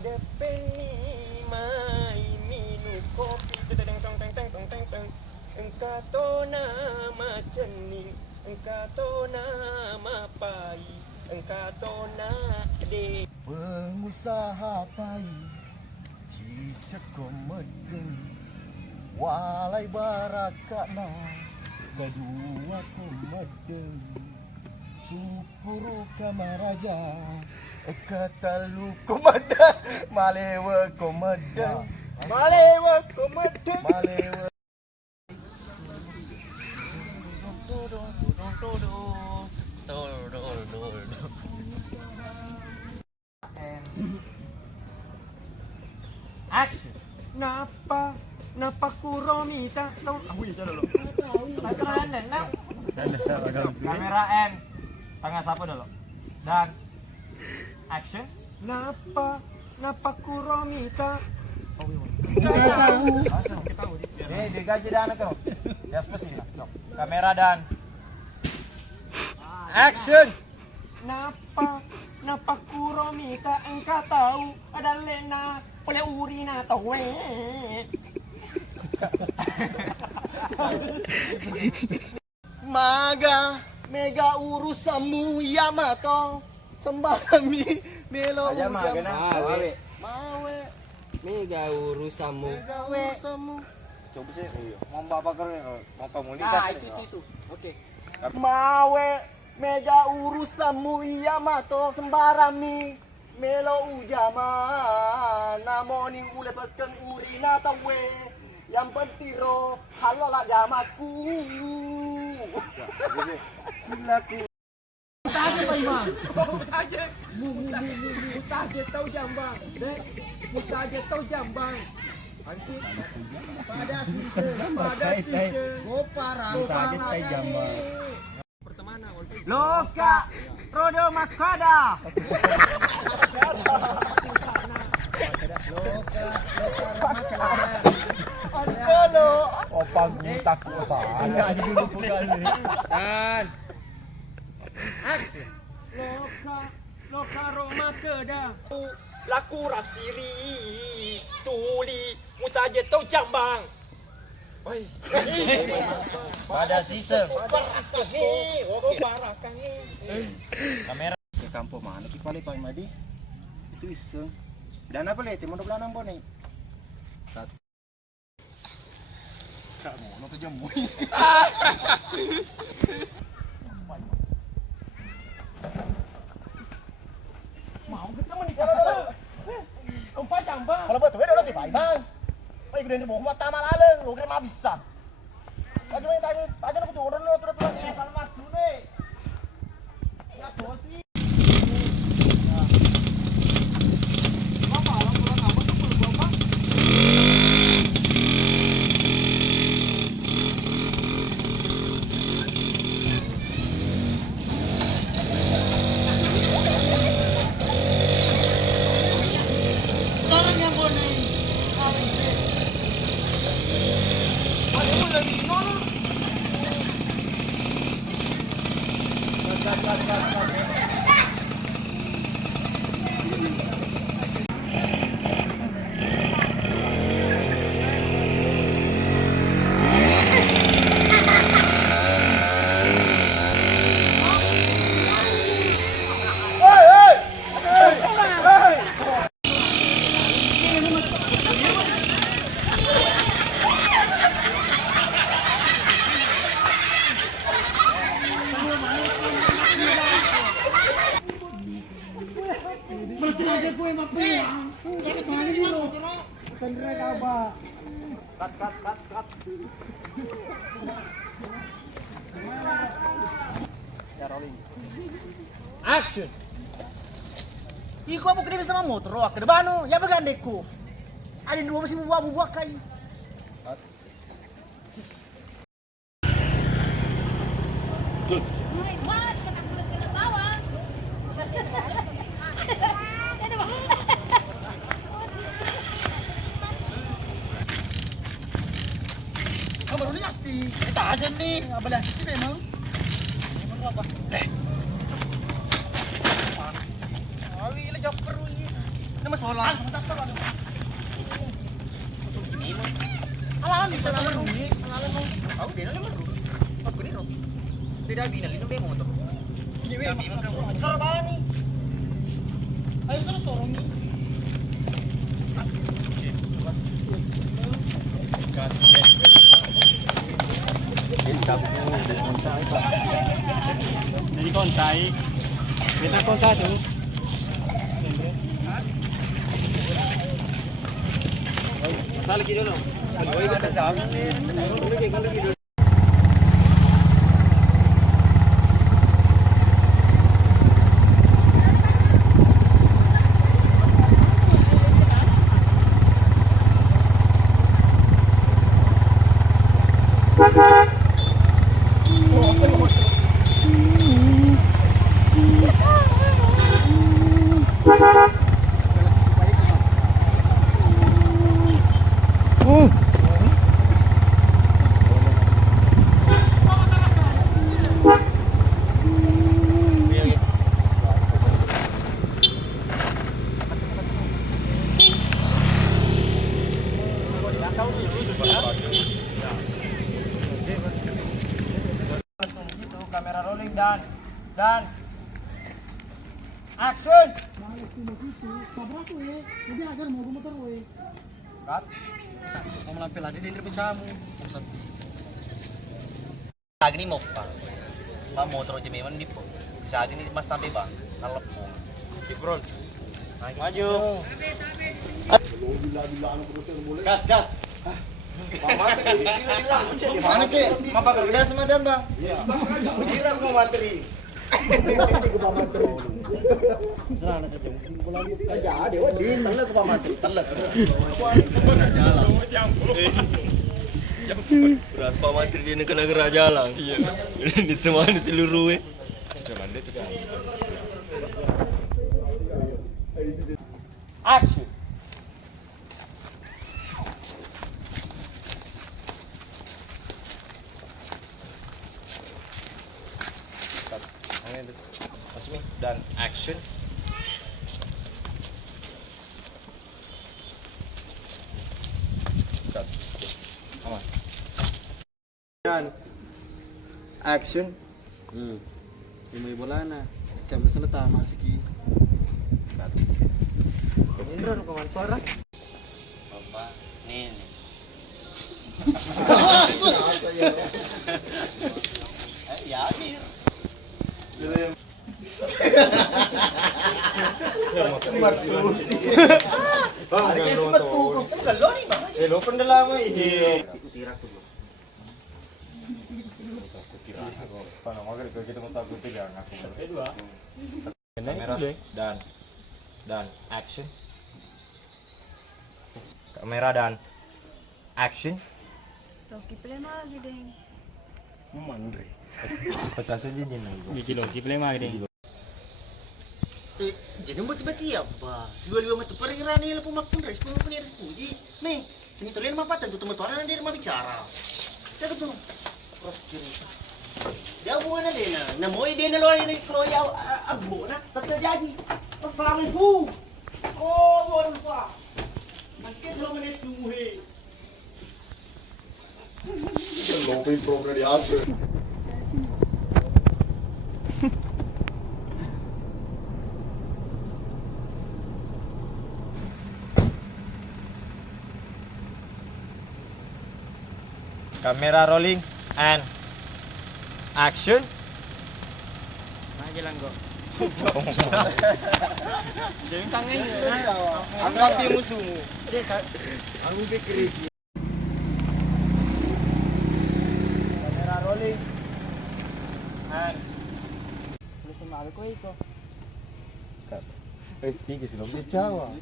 DP ni mai minum kopi teng teng teng teng teng teng teng. Engkau tahu nama cening, engkau tahu nama pai, engkau tahu nama de. Pengusaha pai, cicak komedeng, walai barakana, kedua komedeng, syukuru kamaraja, katalu komedeng, malewa komedeng, malewa komedeng, malewa. Action. Napa kuromita tahu aku ya dulu. Kamera N. Tangan siapa dulu? Dan action. Napa kuromita. Kita tahu. Digaji dah anak kau. Ya spesifik. Kamera dan action. Napa kuromita engkau tahu ada lena oleh urina tahu Maga mega urusanmu Yamato sembahami melo mawe mawe mega urusanmu coba sih mau bapak mau kamu itu oke mawe mega urusanmu Yamato sembarami melo ujama namoni ule bekeng urina tawe yang pentiro halola jamaku laku Mutaje Pak Imam. Mutaje tahu jambang. Dek, mutaje tahu jambang. Ansip. Pada sise. Goparang. Mutaje tahu jambang. Pertemanan. Loka Rodo Makada. Angkolo Opang tak usaha. Enggak dulu bukan ini. Dan action. Loka Roma Keda. Laku rasiri tuli mutaje tau jambang. Oi. pada sisa Oke. Barakan kamera ke kampung mana ki pali pai madi itu iseng dan apa le timo belanang bo nih kamu no tu jamu mau kita menikah. Empat jambang. kalau betul udah lebih baik bang pai gede mau mata malaleng lo kira mah bisa tadi aku tuh orang lo terus Asal Mas Dune. Ya bosi. Cut. Ya rolling. Action. Iko mo kini sama motor, ke debano, ya begandeku. Ada dua masih buah kai. Mas, ketak ke bawah. Kamu baru nyakti. Kita aja nih, apa dah? Ini memang. Memang apa? Awi le jok perui. Ini masalah. Alam bisa naman mo. Alam mo. Ako din naman ko. Ako din ro. Tidak binali ng bemo to. Giwi, sarabahan ni. Ayun ka na torong ni. Jadi kontai. Kita kontai tu. Masalah kita dulu. Kalau kita tak ni, kamera rolling dan action. Kat. Kamu lampil aja di pisamu. Lagi ni mau pa. Ba motor aja memang di po. Saat ini mas sampai bang. Nalepo. Ciprol. Maju. Kat. Mana ke? Mapa kerja sama dan bang? Iya. Kira aku mau materi. Sana saja. Aja ada, din tala ke pamatri, tala. Beras pamatri di negara Jalang. Iya. Di semua di seluruh Action. Dan action. Aman. Dan action. May bola na. Kami salita masiki. Indro ko man para. Papa, nene. Ya, mir. Open dah lama ini. Kutira ko. Paano magar ko kita mau takut tiga aku. Kamera dan action. Kamera dan action. Rocky play lagi deh. Mandre. Petasan je nih. Bikin lagi play mah gini. Jadi buat tiba-tiba apa? Dua mata perkiraan ini lepas makan res, pun punya res puji. Nih, ini tulen mapatan tuh teman-teman dia mau bicara. Cakap tuh. Dia bukan ada na mau ide na loh ini kalau ya abu na tetap jadi. Assalamualaikum. Oh, boleh pak. Makin 2 menit tunggu he. Looping program di akhir. Kamera rolling and action. Aja lang go. Jadi tangan Aku nanti musuhmu. Aku pikir Kamera rolling. and Terus sumabi ko ito. tinggi sih belum Jawa.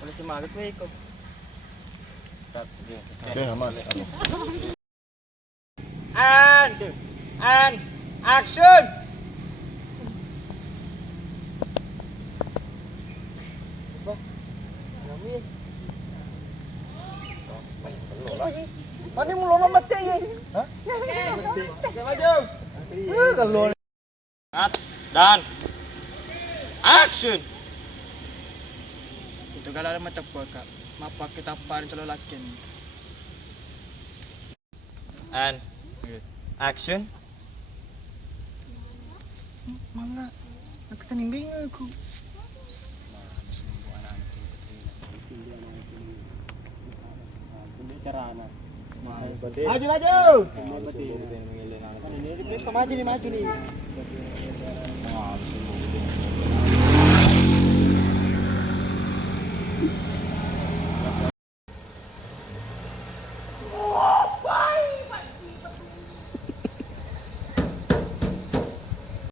Terus sumabi ko ito. Oke, aman. And action. Mana mau lomba mati ya? Hah? Maju. Kalau Dan action. Ito galala matapwa ka. Mapa kita pa rin sa lalakin. And action. Mga, nagtanimbing ako. Maju, maju! Maju nih, maju nih.